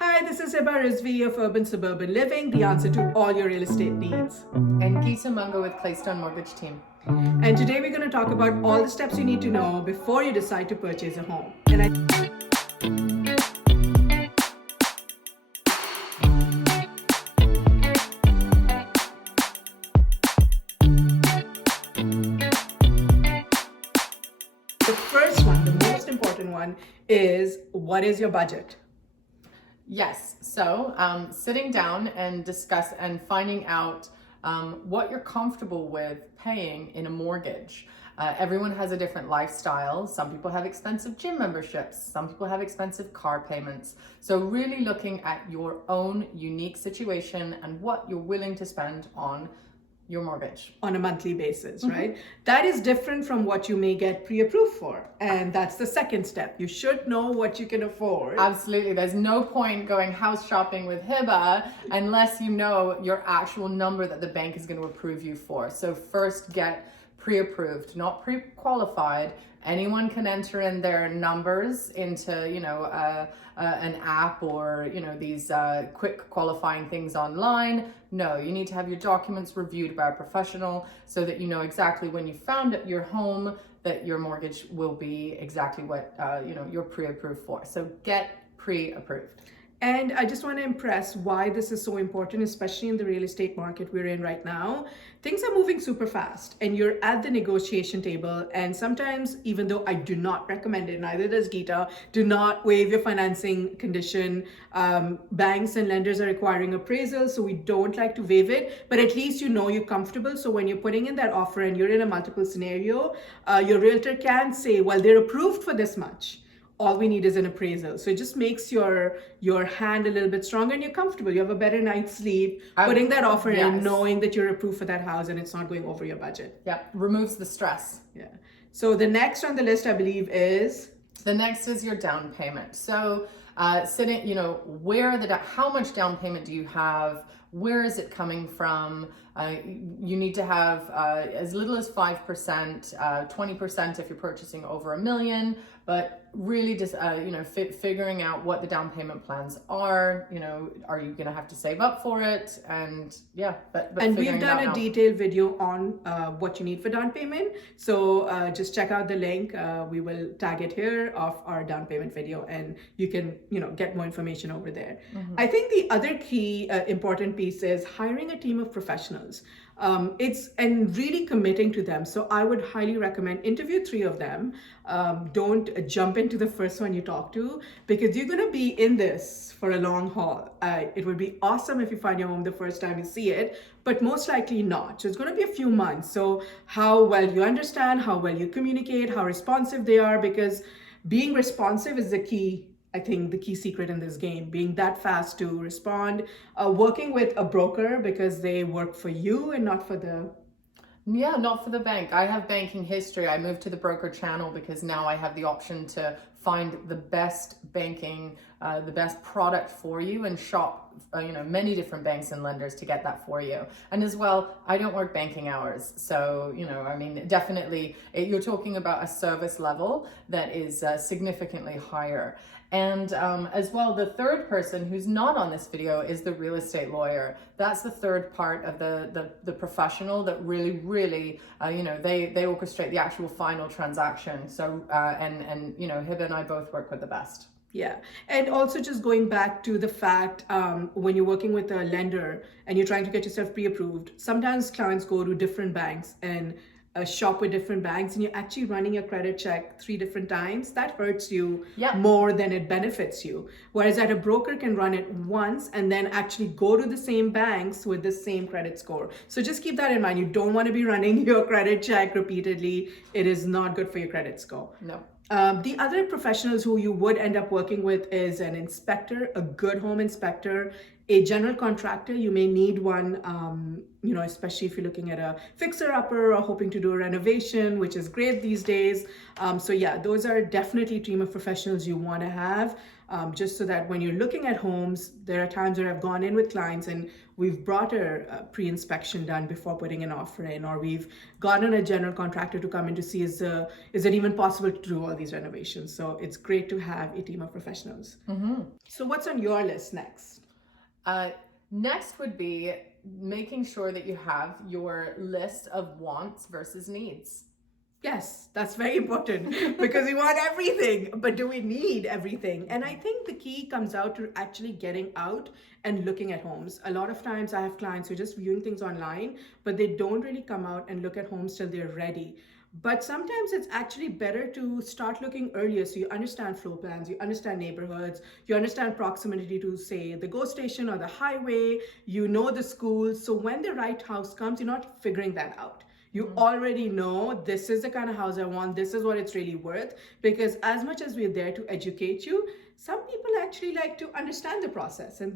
Hi, this is Hiba Rizvi of Urban Suburban Living, the answer to all your real estate needs. And Geeta Mungo with Claystone Mortgage Team. And today we're going to talk about all the steps you need to know before you decide to purchase a home. The first one, the most important one, is what is your budget? Yes, so sitting down and discuss and finding out what you're comfortable with paying in a mortgage. Everyone has a different lifestyle. Some people have expensive gym memberships. Some people have expensive car payments. So really looking at your own unique situation and what you're willing to spend on your mortgage on a monthly basis, right? That is different from what you may get pre-approved for. And that's the second step. You should know what you can afford. Absolutely. There's no point going house shopping with Hiba unless you know your actual number that the bank is going to approve you for. So first get pre-approved, not pre-qualified. Anyone can enter in their numbers into, an app or, these quick qualifying things online. No, you need to have your documents reviewed by a professional so that you know exactly when you found your home that your mortgage will be exactly what, you're pre-approved for. So get pre-approved. And I just want to impress why this is so important, especially in the real estate market we're in right now. Things are moving super fast and you're at the negotiation table. And sometimes, even though I do not recommend it, neither does Geeta, do not waive your financing condition. Banks and lenders are requiring appraisal, so we don't like to waive it, but at least you know you're comfortable. So when you're putting in that offer and you're in a multiple scenario, your realtor can say, well, they're approved for this much. All we need is an appraisal. So it just makes your hand a little bit stronger and you're comfortable. You have a better night's sleep putting that offer in, knowing that you're approved for that house and it's not going over your budget. Yeah, removes the stress. Yeah. So the next on the list, I believe, is? The next is your down payment. So sitting, how much down payment do you have? Where is it coming from? You need to have as little as 5%, 20% if you're purchasing over $1 million, but really just, figuring out what the down payment plans are, are you going to have to save up for it? And yeah, but and we've done a detailed video on what you need for down payment. So just check out the link. We will tag it here of our down payment video and you can, get more information over there. I think the other key important piece is hiring a team of professionals. And really committing to them. So I would highly recommend interview 3 of them. Don't jump into the first one you talk to because you're going to be in this for a long haul. It would be awesome if you find your home the first time you see it, but most likely not. So it's going to be a few months. So how well you understand, how well you communicate, how responsive they are, because being responsive is the key. I think the key secret in this game, being that fast to respond, working with a broker because they work for you and not for the... Yeah, not for the bank. I have banking history. I moved to the broker channel because now I have the option to find the best banking, the best product for you and shop, many different banks and lenders to get that for you. And as well, I don't work banking hours. So, definitely you're talking about a service level that is significantly higher. And as well, the third person who's not on this video is the real estate lawyer. That's the third part of the professional that really, they orchestrate the actual final transaction. So, Hiba and I both work with the best. Yeah. And also just going back to the fact when you're working with a lender and you're trying to get yourself pre-approved, sometimes clients go to different banks and shop with different banks and you're actually running your credit check 3 different times. That hurts you more than it benefits you. Whereas that a broker can run it once and then actually go to the same banks with the same credit score. So just keep that in mind. You don't want to be running your credit check repeatedly. It is not good for your credit score. No. The other professionals who you would end up working with is an inspector, a good home inspector, a general contractor. You may need one, especially if you're looking at a fixer-upper or hoping to do a renovation, which is great these days. So yeah, those are definitely a team of professionals you want to have. just so that when you're looking at homes, there are times where I've gone in with clients and we've brought a pre-inspection done before putting an offer in, or we've gotten a general contractor to come in to see is it even possible to do all these renovations. So it's great to have a team of professionals. So what's on your list next? Next would be making sure that you have your list of wants versus needs. Yes, that's very important because we want everything, but do we need everything? And I think the key comes out to actually getting out and looking at homes. A lot of times I have clients who are just viewing things online, but they don't really come out and look at homes till they're ready. But sometimes it's actually better to start looking earlier so you understand floor plans, you understand neighborhoods, you understand proximity to, say, the GO station or the highway, you know the schools. So when the right house comes, you're not figuring that out. You already know this is the kind of house I want, this is what it's really worth. Because as much as we're there to educate you, some people actually like to understand the process. And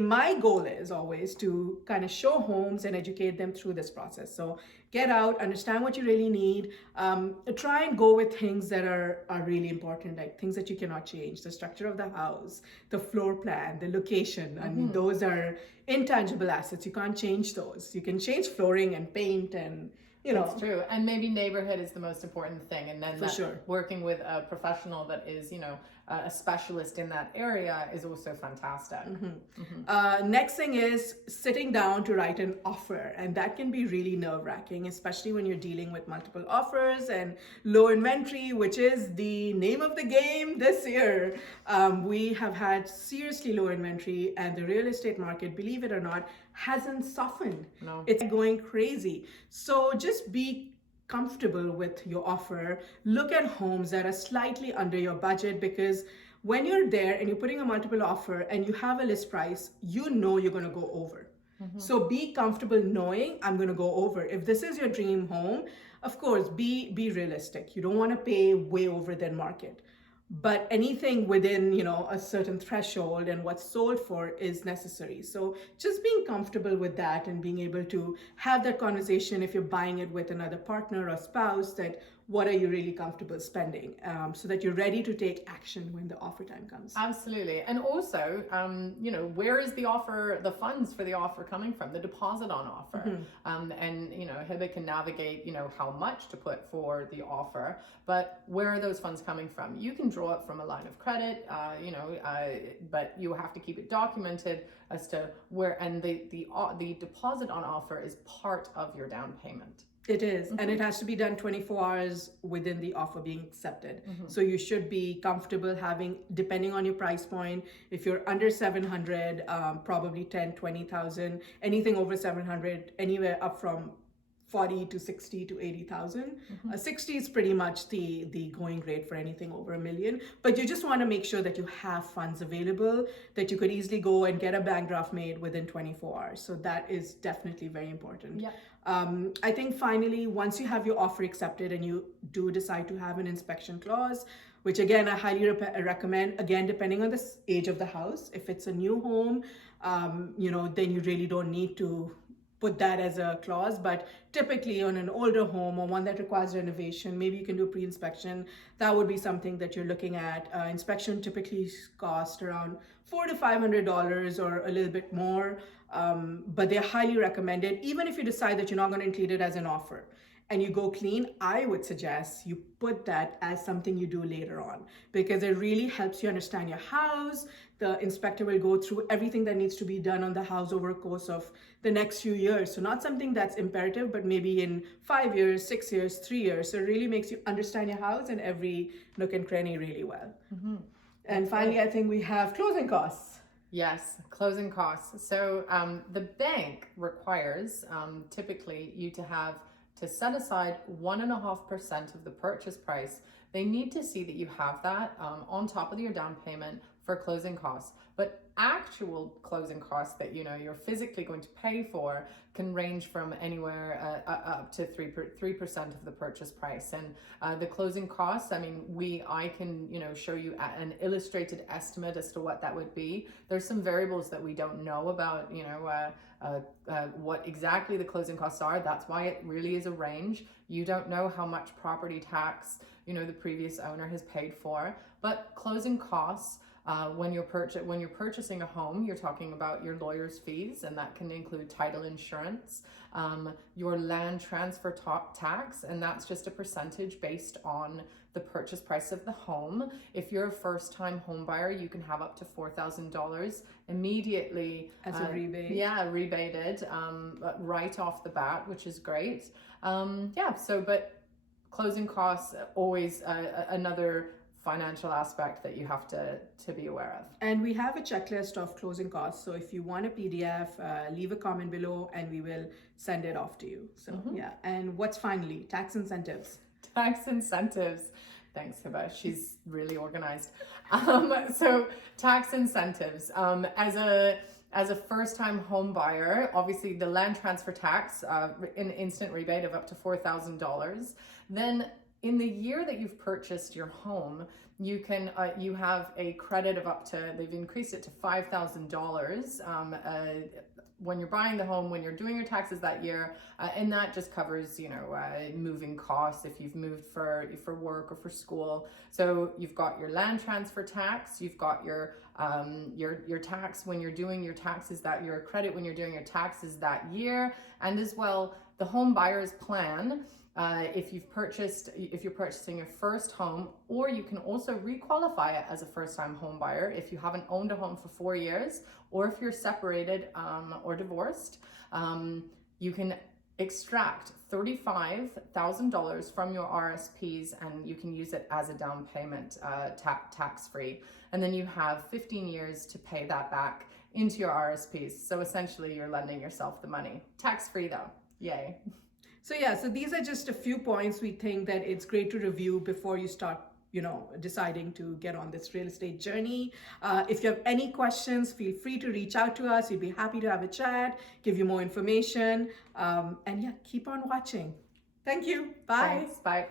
my goal is always to kind of show homes and educate them through this process. So get out, understand what you really need. Try and go with things that are really important, like things that you cannot change, the structure of the house, the floor plan, the location. I mean, those are intangible assets. You can't change those. You can change flooring and paint and, you know. That's true. And maybe neighborhood is the most important thing. And then For sure. Working with a professional that is, a specialist in that area is also fantastic. Next thing is sitting down to write an offer. And that can be really nerve-wracking, especially when you're dealing with multiple offers and low inventory, which is the name of the game this year. We have had seriously low inventory, and the real estate market, believe it or not, hasn't softened. No. It's going crazy. So just be comfortable with your offer. Look at homes that are slightly under your budget, because when you're there and you're putting a multiple offer and you have a list price, you know you're going to go over. So be comfortable knowing I'm going to go over. If this is your dream home, of course, be realistic. You don't want to pay way over than market. But anything within, a certain threshold and what's sold for is necessary. So just being comfortable with that and being able to have that conversation if you're buying it with another partner or spouse, that what are you really comfortable spending, so that you're ready to take action when the offer time comes. Absolutely. And also, where is the funds for the offer coming from, the deposit on offer? And, Hiba can navigate, how much to put for the offer, but where are those funds coming from? You can draw it from a line of credit, but you have to keep it documented as to where, and the deposit on offer is part of your down payment. It is, and it has to be done 24 hours within the offer being accepted. So you should be comfortable having, depending on your price point, if you're under 700, probably 10, 20,000, anything over 700, anywhere up from 40 to 60 to 80,000. 60 is pretty much the going rate for anything over $1 million. But you just want to make sure that you have funds available, that you could easily go and get a bank draft made within 24 hours. So that is definitely very important. Yeah. I think finally, once you have your offer accepted and you do decide to have an inspection clause, which again, I highly recommend, again, depending on the age of the house. If it's a new home, then you really don't need to put that as a clause. But typically on an older home or one that requires renovation, maybe you can do pre-inspection. That would be something that you're looking at. Inspection typically cost around $400 to $500 or a little bit more, but they're highly recommended. Even if you decide that you're not going to include it as an offer and you go clean, I would suggest you put that as something you do later on, because it really helps you understand your house. The inspector will go through everything that needs to be done on the house over a course of the next few years. So not something that's imperative, but maybe in 5 years, 6 years, 3 years. So it really makes you understand your house and every nook and cranny really well. And finally, I think we have closing costs. Yes, closing costs. So the bank requires typically you to set aside 1.5% of the purchase price. They need to see that you have that on top of your down payment for closing costs. But actual closing costs that you're physically going to pay for can range from anywhere up to 3% of the purchase price. And the closing costs, I can show you an illustrated estimate as to what that would be. There's some variables that we don't know about, what exactly the closing costs are. That's why it really is a range. You don't know how much property tax the previous owner has paid for, but closing costs When you're purchasing a home, you're talking about your lawyer's fees, and that can include title insurance, your land transfer tax, and that's just a percentage based on the purchase price of the home. If you're a first-time home buyer, you can have up to $4,000 immediately as a rebate. Yeah, rebated right off the bat, which is great. But closing costs always another financial aspect that you have to be aware of. And we have a checklist of closing costs. So if you want a PDF, leave a comment below and we will send it off to you. So yeah. And what's finally? Tax incentives. Tax incentives. Thanks, Hiba. She's really organized. So tax incentives. As a first-time home buyer, obviously the land transfer tax, an instant rebate of up to $4,000. Then in the year that you've purchased your home, you can you have a credit of up to, they've increased it to $5,000 when you're buying the home, when you're doing your taxes that year, and that just covers, moving costs if you've moved for work or for school. So you've got your land transfer tax, you've got your tax when you're doing your taxes, that your credit when you're doing your taxes that year, and as well the home buyer's plan. If you're purchasing your first home, or you can also requalify it as a first-time home buyer if you haven't owned a home for 4 years, or if you're separated or divorced. You can extract $35,000 from your RSPs, and you can use it as a down payment, tax-free. And then you have 15 years to pay that back into your RSPs. So essentially, you're lending yourself the money. Tax-free though. Yay. So yeah, so these are just a few points we think that it's great to review before you start, deciding to get on this real estate journey. If you have any questions, feel free to reach out to us. We'd be happy to have a chat, give you more information. And yeah, keep on watching. Thank you. Bye. Thanks. Bye.